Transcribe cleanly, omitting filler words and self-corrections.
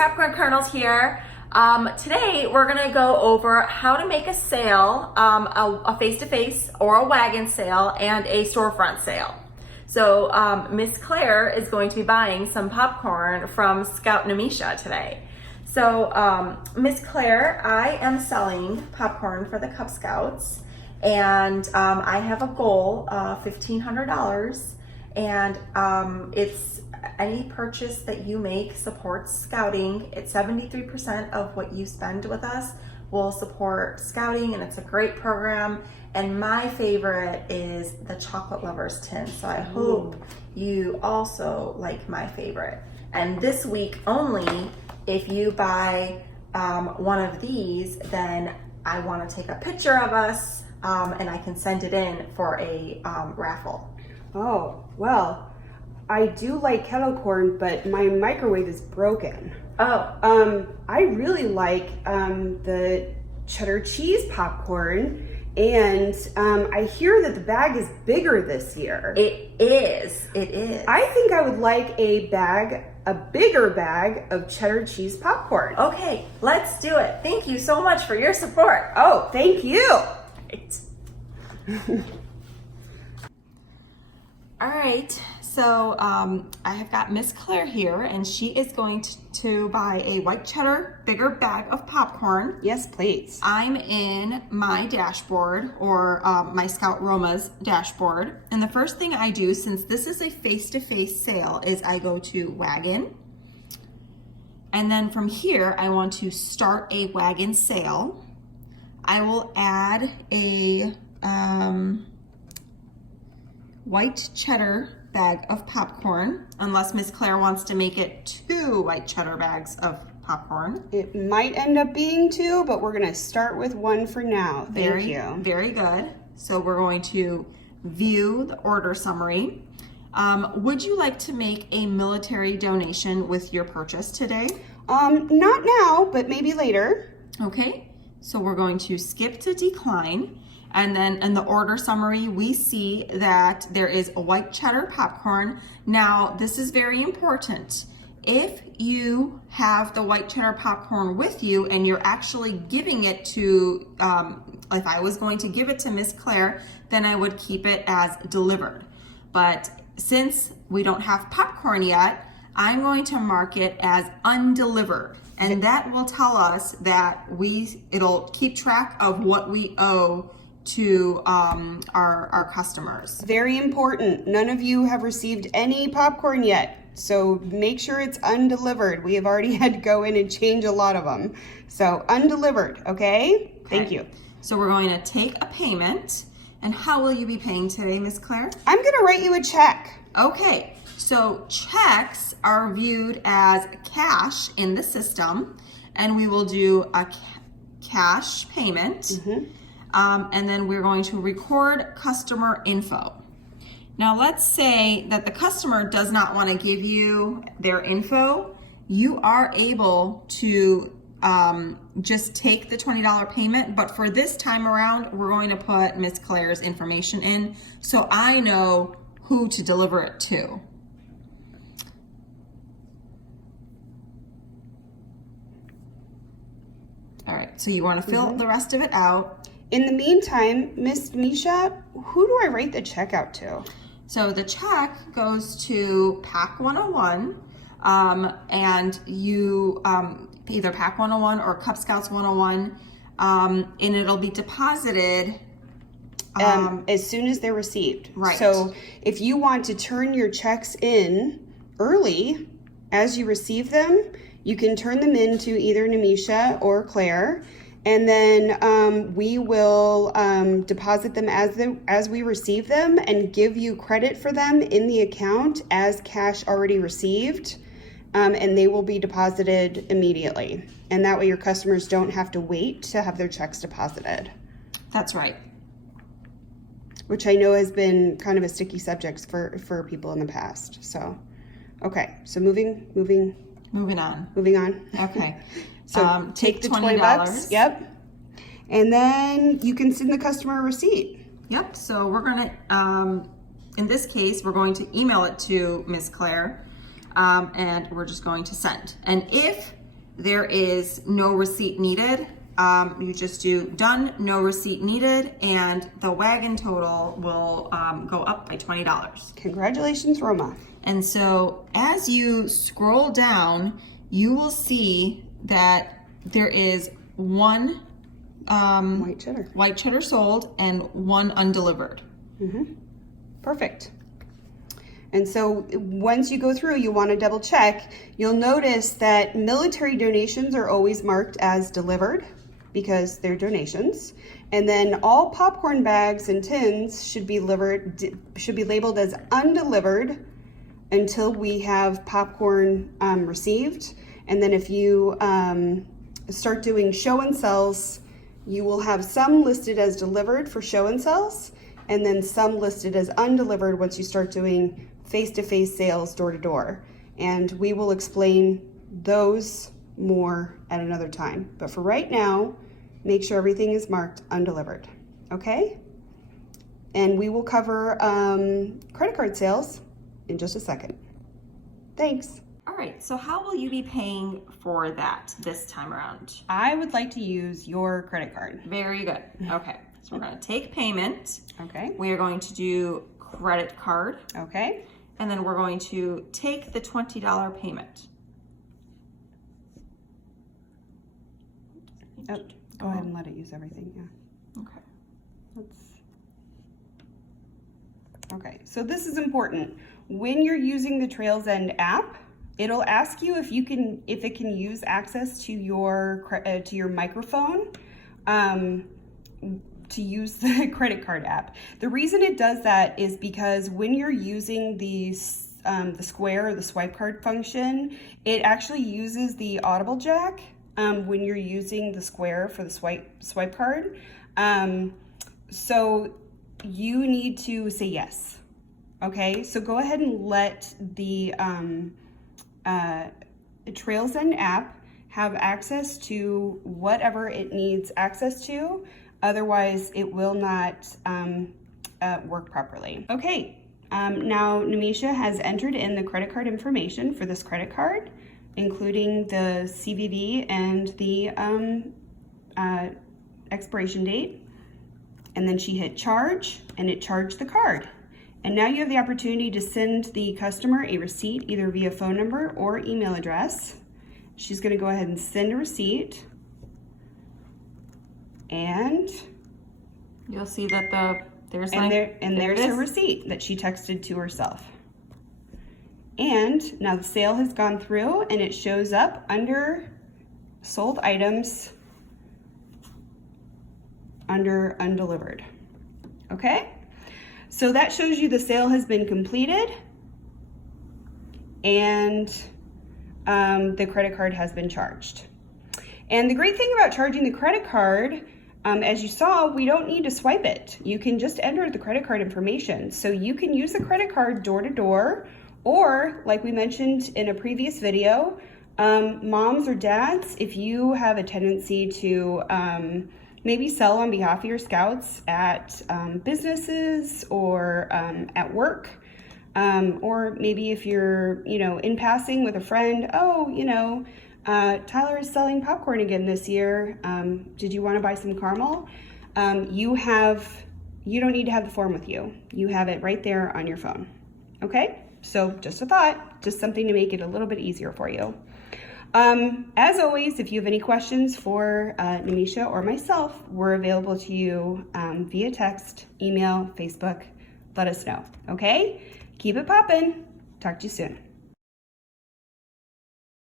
Popcorn Kernels here. Today we're gonna go over how to make a sale, a face-to-face or a wagon sale and a storefront sale. So Miss Claire is going to be buying some popcorn from Scout Nemisha today. So Miss Claire, I am selling popcorn for the Cub Scouts, and I have a goal of $1,500, and it's any purchase that you make supports scouting. It's 73% of what you spend with us will support scouting, and it's a great program. And my favorite is the Chocolate Lovers tin. So I hope you also like my favorite. And this week only, if you buy one of these, then I want to take a picture of us and I can send it in for a raffle. Oh, well, I do like kettle corn, but my microwave is broken. Oh. I really like the cheddar cheese popcorn, and I hear that the bag is bigger this year. It is. I think I would like a bigger bag of cheddar cheese popcorn. Okay, let's do it. Thank you so much for your support. Oh, thank you. All right, so I have got Miss Claire here, and she is going to buy a white cheddar bigger bag of popcorn. Yes, please. I'm in my dashboard, or my Scout Roma's dashboard, and the first thing I do, since this is a face-to-face sale, is I go to wagon, and then from here I want to start a wagon sale. I will add a white cheddar bag of popcorn, unless Miss Claire wants to make it 2 white cheddar bags of popcorn. It might end up being 2, but we're gonna start with 1 for now. Thank you. Very good. So we're going to view the order summary. Would you like to make a military donation with your purchase today? Not now, but maybe later. Okay, so we're going to skip to decline. And then in the order summary, we see that there is a white cheddar popcorn. Now, this is very important. If you have the white cheddar popcorn with you and you're actually giving it to, if I was going to give it to Miss Claire, then I would keep it as delivered. But since we don't have popcorn yet, I'm going to mark it as undelivered. And that will tell us that it'll keep track of what we owe to our customers. Very important. None of you have received any popcorn yet, so make sure it's undelivered. We have already had to go in and change a lot of them. So undelivered, okay? Thank you. So we're going to take a payment. And how will you be paying today, Miss Claire? I'm gonna write you a check. Okay, so checks are viewed as cash in the system, and we will do a cash payment. And then we're going to record customer info. Now let's say that the customer does not want to give you their info. You are able to just take the $20 payment, but for this time around, we're going to put Miss Claire's information in so I know who to deliver it to. All right, so you want to fill the rest of it out. In the meantime, Miss Misha, who do I write the check out to? So the check goes to PAC 101, and you either PAC 101 or Cub Scouts 101, and it'll be deposited as soon as they're received. Right. So if you want to turn your checks in early as you receive them, you can turn them in to either Nemisha or Claire. And then we will deposit them as we receive them and give you credit for them in the account as cash already received, and they will be deposited immediately. And that way your customers don't have to wait to have their checks deposited. That's right. Which I know has been kind of a sticky subject for people in the past. So, okay, so moving on. Okay. So take the $20. Yep. And then you can send the customer a receipt. Yep. So we're going to, in this case, we're going to email it to Miss Claire, and we're just going to send. And if there is no receipt needed. You just do done, no receipt needed, and the wagon total will go up by $20. Congratulations, Roma. And so as you scroll down, you will see that there is one White cheddar sold and one undelivered. Perfect. And so once you go through, you want to double check. You'll notice that military donations are always marked as delivered because they're donations. And then all popcorn bags and tins should be labeled as undelivered until we have popcorn received. And then if you start doing show and sells, you will have some listed as delivered for show and sells, and then some listed as undelivered once you start doing face-to-face sales door-to-door. And we will explain those more at another time. But for right now, make sure everything is marked undelivered, okay? And we will cover credit card sales in just a second. Thanks. All right, so how will you be paying for that this time around? I would like to use your credit card. Very good. Okay, so we're gonna take payment. Okay. We are going to do credit card. Okay. And then we're going to take the $20 payment. Oh, go ahead and let it use everything, yeah. Okay. Okay, so this is important. When you're using the Trails End app, it'll ask you if it can use access to your microphone to use the credit card app. The reason it does that is because when you're using the Square or the swipe card function, it actually uses the audible jack when you're using the Square for the swipe card. So you need to say yes. Okay, so go ahead and let the Trails End app have access to whatever it needs access to. Otherwise, it will not work properly. Okay, now Nemisha has entered in the credit card information for this credit card, including the CVV and the expiration date. And then she hit charge, and it charged the card. And now you have the opportunity to send the customer a receipt either via phone number or email address. She's going to go ahead and send a receipt. And you'll see that there's her receipt that she texted to herself. And now the sale has gone through and it shows up under sold items under undelivered. Okay? So that shows you the sale has been completed and the credit card has been charged. And the great thing about charging the credit card, as you saw, we don't need to swipe it. You can just enter the credit card information. So you can use the credit card door to door, or like we mentioned in a previous video, moms or dads, if you have a tendency to maybe sell on behalf of your scouts at businesses or at work, or maybe if you're, in passing with a friend, Tyler is selling popcorn again this year. Did you want to buy some caramel? You don't need to have the form with you. You have it right there on your phone. Okay? So just a thought, just something to make it a little bit easier for you. As always, if you have any questions for Nemisha or myself, we're available to you via text, email, Facebook. Let us know. Okay? Keep it poppin'. Talk to you soon.